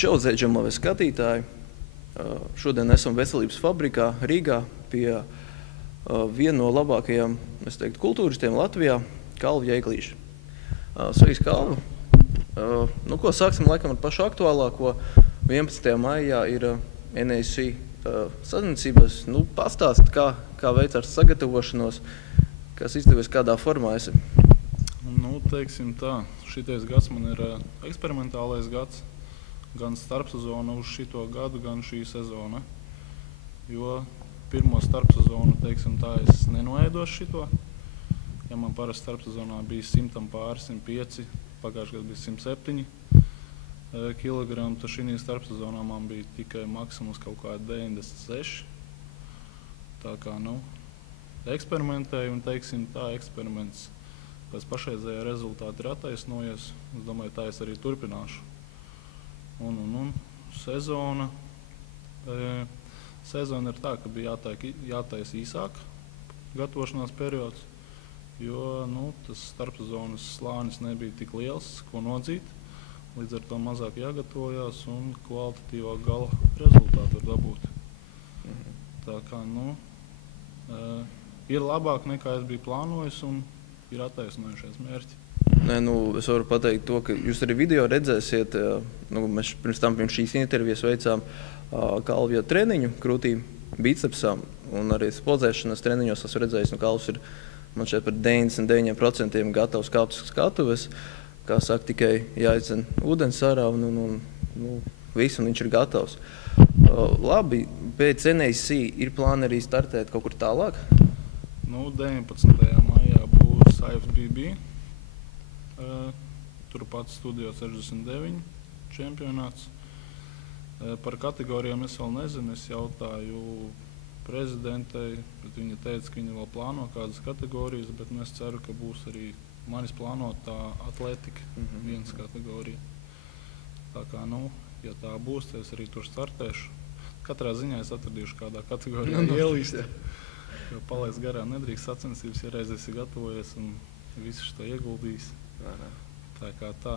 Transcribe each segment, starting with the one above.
Čau, Zēģemlave skatītāji! Šodien esam Veselības fabrikā Rīgā pie viena no labākajiem, es teiktu, kultūristiem Latvijā, Kalva Jēglīša. Sveiks, Kalva! Ko sāksim laikam ar pašu aktuālāko. 11. maijā ir NAC sacensības. Pastāst, kā veicās sagatavošanos, kas izdevies, kādā formā esi? Teiksim tā, šitais gads man ir eksperimentālais gads, gan starpsezona uz šito gadu, gan šī sezona. Jo pirmo starpsezonu, teiksim tā, es nenoēdos šito. Ja man parasti starpsezonā bija 100 pāri, 105, pagājušajā gadā bija 107 kilogrami, tad šī starpsezonā man bija tikai maksimums kaut kādi 96. Tā kā, eksperimentēju un, teiksim tā, eksperiments pēc pašreizējā rezultāta ir attaisnojies. Es domāju, tā es arī turpināšu. Sezona. Sezona ir tā, ka bija jātaisa īsāk gatavošanās periods, jo tas starpsezonas slānis nebija tik liels, ko nodzīt. Līdz ar to mazāk jāgatavojās un kvalitatīvāk gala rezultātu var dabūt. Tā kā, ir labāk nekā es biju plānojis un ir attaisnojušies mērķi. Es varu pateikt to, ka jūs arī video redzēsiet, mēs pirms tam šīs intervijas veicām Kalvija treniņu krūtī bicepsām un arī spoldzēšanas treniņos esmu redzējis, Kalvs ir, man šeit par 99% gatavs kāpt uz skatuves, kā saka, tikai jāizdzen ūdens ārā un viss, un viņš ir gatavs. Labi, pēc NAC ir plāni arī startēt kaut kur tālāk? 19. maijā būs IFBB. Turpat Studio 69 čempionāts. Par kategorijām es vēl nezinu, es jautāju prezidentei, bet viņa teica, ka viņa vēl plāno kādas kategorijas, bet es ceru, ka būs arī manis plānotā atletika viens kategorija. Tā kā, ja tā būs, tad es arī tur startēšu. Katrā ziņā es atradīšu kādā kategorijā ielīst, jo palaist garām nedrīkst sacensības, ja reiz esi gatavojies un visu šo ieguldījis. Tā kā tā.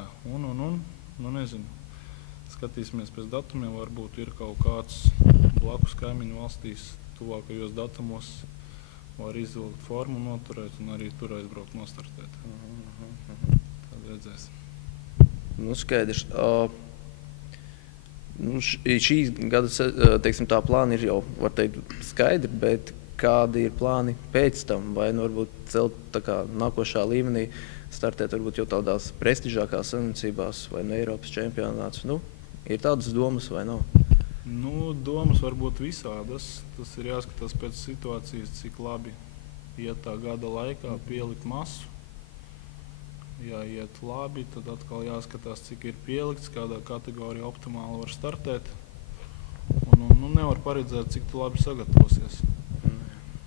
Nezinu. Skatīsimies pēc datumiem, varbūt ir kaut kāds blakus kaimiņu valstīs, tuvākajos datumos var izvilkt formu, noturēt un arī tur aizbraukt nostartēt. Tad redzēsim. Skaidrs. Šī gada, teiksim, tā plāni ir jau, var teikt, skaidri, bet kādi ir plāni pēc tam? Vai varbūt celt tā kā nākošā līmenī, startēt varbūt jau tādās prestižākās sacensībās vai Eiropas čempionāts? Ir tādas domas vai nav? Domas var būt visādas. Tas ir jāskatās pēc situācijas, cik labi iet tā gada laikā, pielikt masu. Ja iet labi, tad atkal jāskatās, cik ir pielikts, kādā kategorijā optimāli var startēt. Nevar paredzēt, cik tu labi sagatavosies.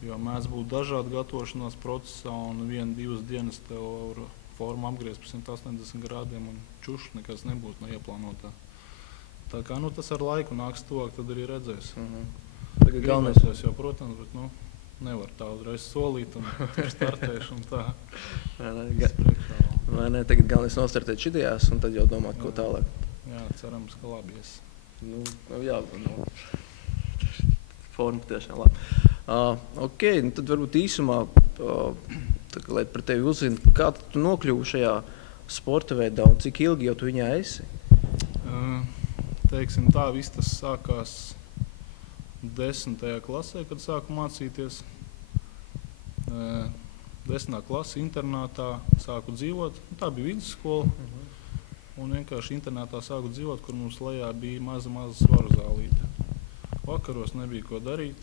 Jo mēdz būt dažādi gatavošanās procesā un 1-2 dienas tev var formu apgriezt par 180 grādiem un čuš, nekas nebūtu ieplānotā. Tā kā tas ar laiku nāks tuvāk, tad arī redzēs. Gribēsies jau, protams, bet nevar tā uzreiz solīt un startēšu un tā. Vai ne, tagad galvenais nostartēt šitajās un tad jau domāt, ko tālāk. Jā, cerams, ka labi ies. Forma tiešām labi. Tad varbūt īsumā, lai par tevi uzzina, kā tu nokļuvi šajā sporta veidā un cik ilgi jau tu viņā esi? Teiksim tā, viss tas sākās 10. klasē, kad sāku mācīties. 10. klase internātā sāku dzīvot. Tā bija vidusskola. Un vienkārši internātā sāku dzīvot, kur mums lejā bija maza svaru zālīte. Vakaros nebija ko darīt.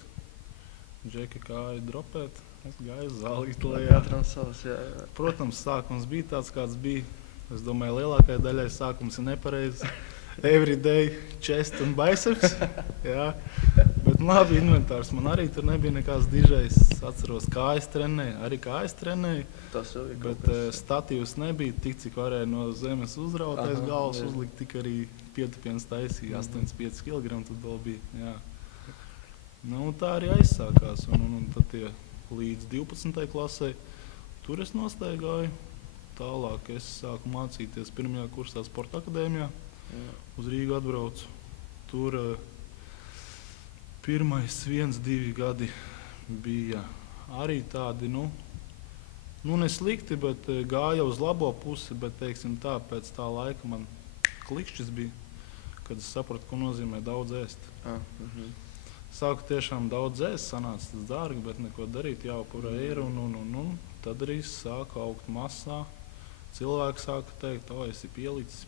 Džeki kāja dropēt, es gāju uz zālīti lejā. Protams, sākums bija tāds, kāds bija. Es domāju, lielākajai daļai sākums ir nepareizs. Everyday chest un biceps. Jā. Bet labi inventārs. Man arī tur nebija nekāds dižais. Atceros, kājas trenēju. Arī kājas trenēju. Bet statīvs nebija tik, cik varēja no zemes uzrautais galvas uzlikt, tik arī pietupiens taisīja 85 kg. Tad vēl bija. Jā. Tā arī aizsākās. Un tad līdz 12. klasē tur es nostaigāju. Tālāk es sāku mācīties pirmajā kursā sporta akadēmijā. uz Rīgu atbraucu. Tur pirmais 1-2 gadi bija arī tādi, neslikti, bet gāja uz labo pusi, bet, teiksim tā, pēc tā laika man klikšķis bija, kad es sapratu, ko nozīmē daudz ēst. Sāku tiešām daudz ēst, sanāca tas dārgi, bet neko darīt, jāupura ir, un tad arī sāku augt masā. Cilvēki sāka teikt, esi pielicis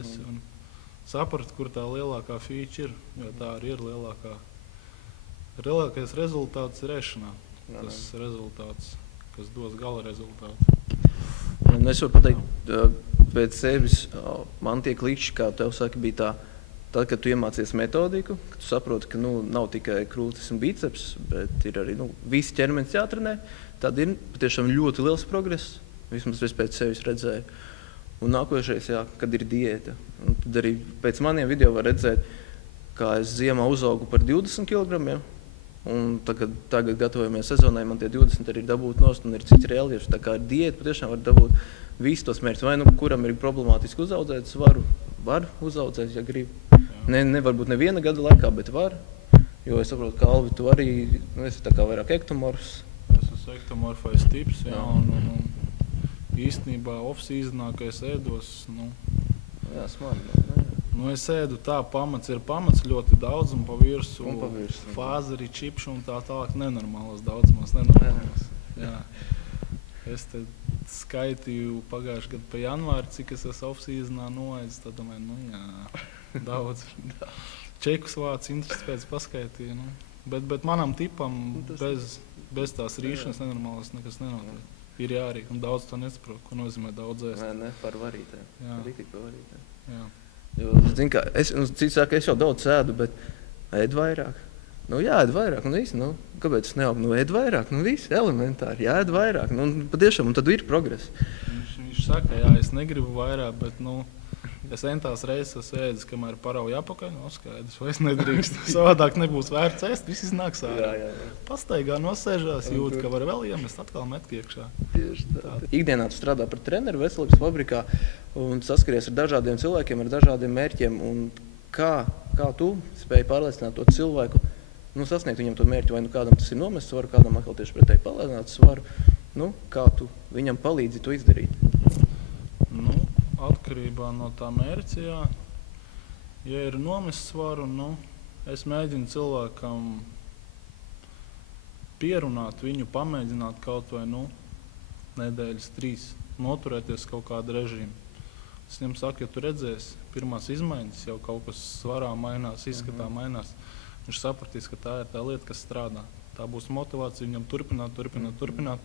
esi, un sapratu, kur tā lielākā feature ir, jo tā arī ir lielākais rezultāts ir ēšanā. Tas rezultāts, kas dos gala rezultātu. Es varu pateikt, pēc sevis man tie klikšķi, kā tev saka, bija tā, tad, kad tu iemācies metodiku, kad tu saproti, ka nav tikai krūtis un biceps, bet ir arī visi ķermenis jātrenē, tad ir patiešām ļoti liels progress, vismaz es pēc sevis redzēju. Un nākošais, kad ir diēta. Un tad arī pēc maniem video var redzēt, kā es ziemā uzaugu par 20 kg. Un tagad gatavojamies sezonai, man tie 20 arī ir dabūt nost un ir cits reljefs. Tā kā ar diētu patiešām var dabūt visu tos mērķus. Vai kuram ir problemātiski uzaudzēt svaru, var uzaudzēt, ja grib. Ne varbūt neviena gada laikā, bet var. Jo es saprotu, ka Alvi, tu arī esi tā kā vairāk ektomorfs. Es esmu ektomorfais tips, un īstenībā off-seasonā, ka es ēdos, Jā, smagi. Es ēdu tā, pamats ir pamats ļoti daudz, un pa virsu fāzeri, čipšu un tā tālāk nenormālas daudzumās, nenormālas. Jā. Es te skaitīju pagājuši gadu pa janvāri, cik es esmu off-seasonā noēdis, tad domāju, daudz. Čekus vāc, intereses pēc paskaitīju, Bet manam tipam bez tās rīšanas nenormālas nekas nenotiek. Ir jārī, un daudz to nesaprot, ko nozīmē daudz ēst. Par varītēm. Rītīgi par varītēm. Jā. Jo, zin kā, cits saka, es jau daudz ēdu, bet ēd vairāk. Jāēd vairāk, viss, kāpēc es neaugu? Ēd vairāk, viss, elementāri, jāēd vairāk, patiešām, un tad ir progress. Viņš saka, es negribu vairāk, bet, es entās reizes esmu ēdis, kamēr parauju apakaļ, skaidrs, vai es nedrīkstu. Savādāk nebūs vērts ēst, viss iznāks ārā. Pastaigā nosēžās, jūt, ka var vēl iemest, atkal met iekšā. Tieši tā. Ikdienā tu strādā par treneru veselības fabrikā un saskaries ar dažādiem cilvēkiem, ar dažādiem mērķiem. Un kā tu spēji pārliecināt to cilvēku, sasniegt viņam to mērķi, vai kādam tas ir nomest svaru, kādam atkal tieši pretēji palielināt svaru. Kā tu viņam palīdzi to izdarīt? Atkarībā no tā mērķa, ja ir nomest svaru, es mēģinu cilvēkam pierunāt viņu, pamēģināt kaut vai nedēļas 3, noturēties kaut kādu režīmu. Es viņam saku, ja tu redzēsi pirmās izmaiņas, jau kaut kas svarā mainās, izskatā mainās, viņš sapratīs, ka tā ir tā lieta, kas strādā. Tā būs motivācija viņam turpināt,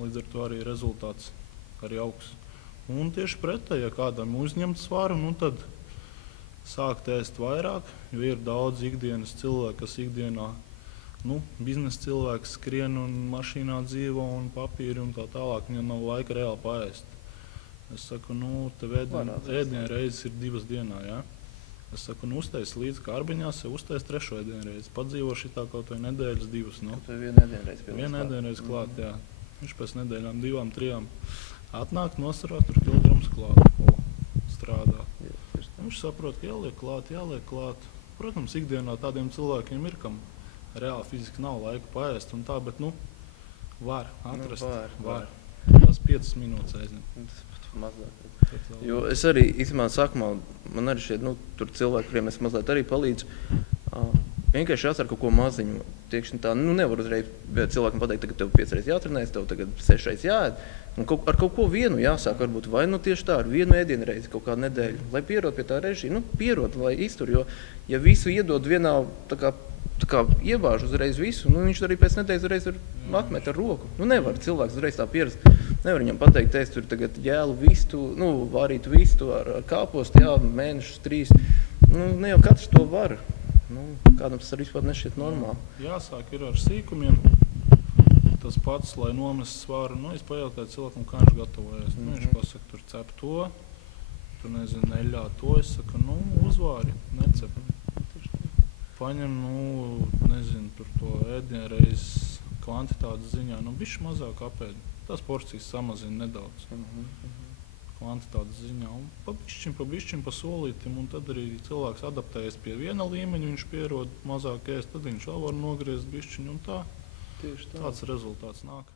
līdz ar to arī rezultāts arī augs. Un tieši pretēji, ja kādam uzņemt svaru, tad sākt ēst vairāk, jo ir daudz ikdienas cilvēku, kas ikdienā, biznesa cilvēks skrien un mašīnā dzīvo un papīri un tā tālāk, viņam nav laika reāli paēst. Es saku, tev ēdienu reizes ir 2 dienā, jā. Es saku, uztais līdz kārbiņās, uztais 3. ēdienu reizi. Padzīvo šitā kaut vai nedēļas 2. Vienu ēdienu reizi klāt, jā. Viņš pēc nedēļām 2, 3. Atnāk, nosarāt tur kilograms klāt, strādā. Viņš saprot, ka jāliek klāt. Protams, ikdienā tādiem cilvēkiem ir, kam reāli fiziski nav laika paēst un tā, bet, var atrast. Var. Tās 5 minūtes aizņem. Tas mazāk. Jo es arī, īstenībā, sākumā, man arī šeit, tur cilvēki, kuriem es mazliet arī palīdzu, vienkārši jāsaka kaut ko maziņu. Tiekšņi tā, nevar uzreiz cilvēkam pateikt, ka tev 5 reizes jātrenēs, tev tagad 6 reizes jāēd. Un ar kaut ko vienu jāsāk, varbūt, vai tieši tā, ar vienu ēdienu reizi kaut kādu nedēļu, lai pierod pie tā režīma, pierod, lai iztur, jo, ja visu iedod vienā, tā kā iebāž uzreiz visu, viņš arī pēc nedēļas uzreiz var atmet ar roku. Nevar cilvēks uzreiz tā pierast, nevar viņam pateikt, es tur tagad ģēlu vistu, vārītu vistu ar kāpostu, mēnešus 3, ne jau katrs to var. Kādam tas arī vispār nešķiet normāli. Jāsāk ir ar sīkumiem. Tas pats, lai nomest svaru, es pajautāju cilvēkam, kā viņš gatavojas. Viņš pasaka, tur cep to, tur neļā to. Es saku, uzvāri, necep. Paņem, tur to ēdienu reizes kvantitātes ziņā, bišķi mazāk apēd. Tās porcijas samazina nedaudz. kvantitātes ziņā. Un pa bišķiņ, pa solītim, un tad arī cilvēks adaptējas pie viena līmeņa, viņš pierod mazāk ēst, tad viņš vēl var nogriezt bišķiņu, un tā. Tieši tā. Tāds rezultāts nāk.